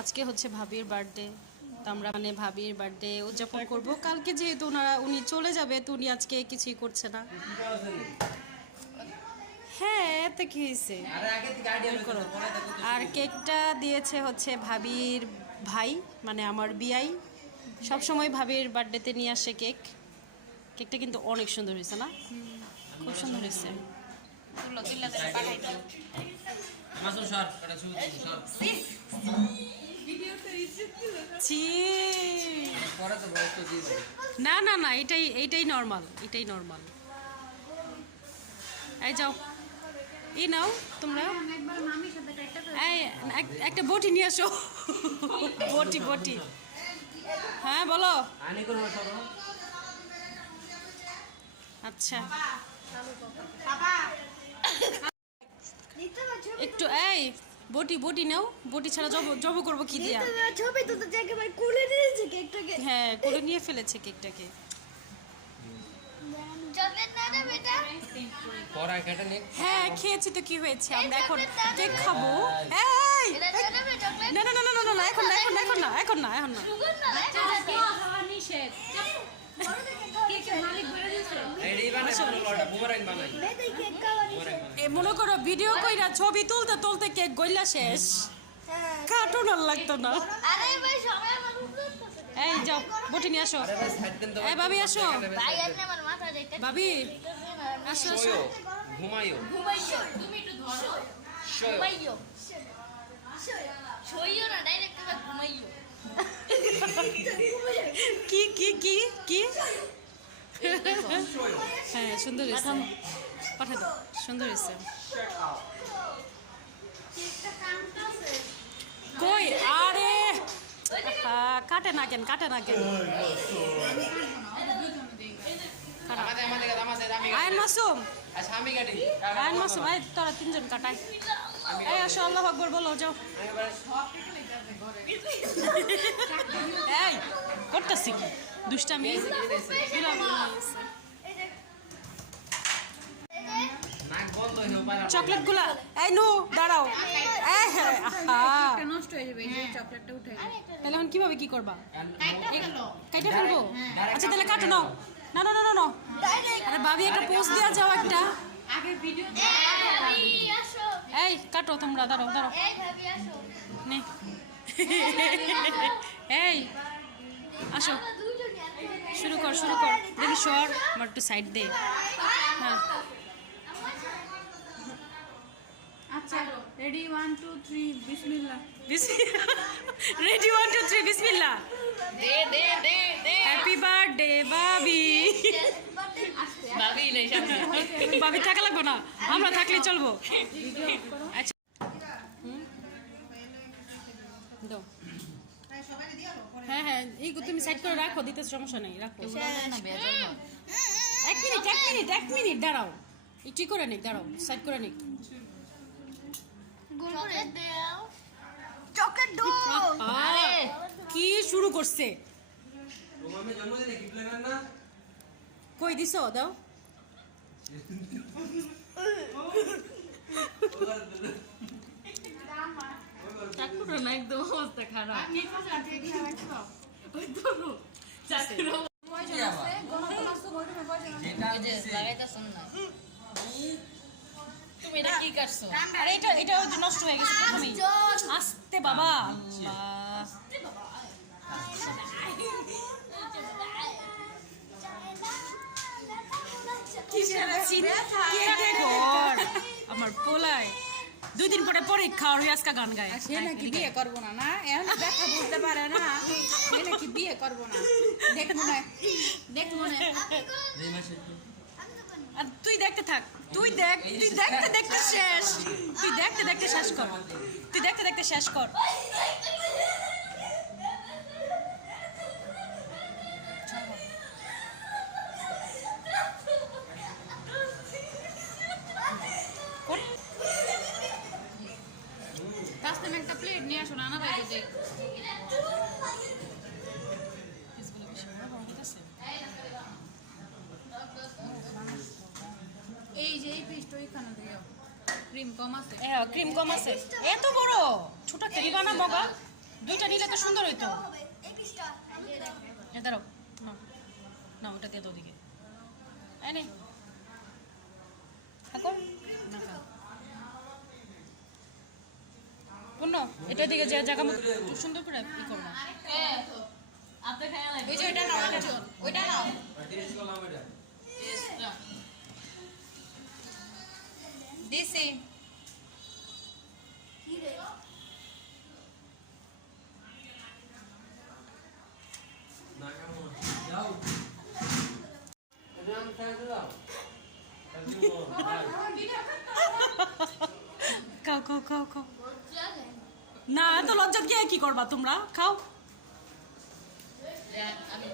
আজকে হচ্ছে ভাবির বার্থডে, তো আমরা মানে ভাবির বার্থডে উদযাপন করব। কালকে যেহেতু উনি চলে যাবে, তো উনি আজকে কিছুই করছে না। হ্যাঁ, এতে কি হয়েছে। আর কেকটা দিয়েছে হচ্ছে ভাবির ভাই, মানে আমার বিয়াই। সবসময় ভাবির বার্থডেতে নিয়ে আসে কেক। কেকটা কিন্তু অনেক সুন্দর হয়েছে না? খুব সুন্দর হয়েছে। না না না, এইটাই নর্মাল, এটাই নর্মাল। এই যাও, এই নাও তোমরা। এই একটা বটি নিয়ে আসো। বটি বটি। হ্যাঁ বলো। আচ্ছা একটু এই বটি বটি নাও। বটি ছাড়া জব করবো কি দিয়া? হ্যাঁ, কোলে নিয়ে ফেলেছে কেকটাকে। হ্যাঁ খেয়েছি তো, কি হয়েছে? আমরা এখন কেক খাবো। এই না না না না না না, এখন না এখন না এখন না এখন না এখন না। মনে করো ভিডিও কইরা ছবি তুলতে তুলতে কেক গইলা শেষ, কার্টুন আর লাগতো না। এই যাও বটি নিয়ে আসো। এই ভাবি আসো, ভাবি আসো আসো। কি কি কি কি? হ্যাঁ সুন্দর হয়েছে, পাঠা দাও। সুন্দর হয়েছে। কই আরে কাটে না কেন, কাটে না কেন? আইন মাসুম, আইন মাসুম, এই তোরা তিনজন কাটাই। এই আসো, আল্লাহু আকবার বলো, যাও। এই করতেছি কি দুষ্টামি? চকলেট গুলা এই নো দাঁড়াও। নষ্ট হয়ে যাবে, চকলেটটা উঠে তাহলে এখন কিভাবে কি করবা? কেটে ফেলবো? আচ্ছা তাহলে কাটো নাও। না না না না না, আরে ভাবি একটা পোস্ট দেওয়া যাও একটা। এই কাটো তোমরা, দাঁড়াও দাঁড়াও। নে এই আসো, শুরু কর শুরু কর। দেখি সর, আমার একটু সাইড দে। হ্যাঁ আচ্ছা রেডি 1 2 3 বিসমিল্লাহ। রেডি 1 2 3 বিসমিল্লাহ। দে দে দে দে। হ্যাপি বার্থডে ভাবি। ভাবি নেই সামনে। ভাবি টাকা লাগবে না, আমরা থাকলে চলবো। আচ্ছা দাও। হ্যাঁ হ্যাঁ, এই তুমি সাইড করে রাখো, দিতে সমস্যা নেই, রাখো। এক মিনিট এক মিনিট এক মিনিট দাঁড়াও, একটু করে নিক, দাঁড়াও সাইড করে নিক। কি শুরু করছে? কই দিছো? দাও। একদম অবস্থা খারাপ। তুমি এটা কি করছো? আরে এটা নষ্ট হয়ে গেছে প্রথমেই। আস্তে বাবা, আল্লাহ। আমার পোলায় 2 দিন পরে পরীক্ষা, আর আজকে গান গায়। সে নাকি বিয়ে করবো না, না এখন দেখা বুঝতে পারে না, সে নাকি বিয়ে করবো না। দেখ মনে দেখ মনে আর তুই দেখতে থাক, তুই দেখ, তুই দেখতে দেখতে শেষ, তুই দেখতে দেখতে শেষ কর, তুই দেখতে দেখতে শেষ কর। কাস্টম একটা প্লেট নিয়ে আসো, নানা ভাই দেখ। এই যে এই পিসটা ওইখানে দিও, ক্রিম কম আছে। হ্যাঁ ক্রিম কম আছে। এত বড় ছোট ক্রিম বানাবো গা। দুইটা নিলে তো সুন্দর হইতো দাঁড়াও না না ওটা দিয়ে দাও দিকে এই নে থাকো না খাও পূর্ণ এটা দিকে যে জায়গা মতো একটু সুন্দর করে ই করবা আপনি খাইয়া ওই যে ওইটা নাও ওইটা নাও দিছি খাও খাও খাও খাও না এত লজ্জা দিয়ে কি করবা তোমরা খাও আমি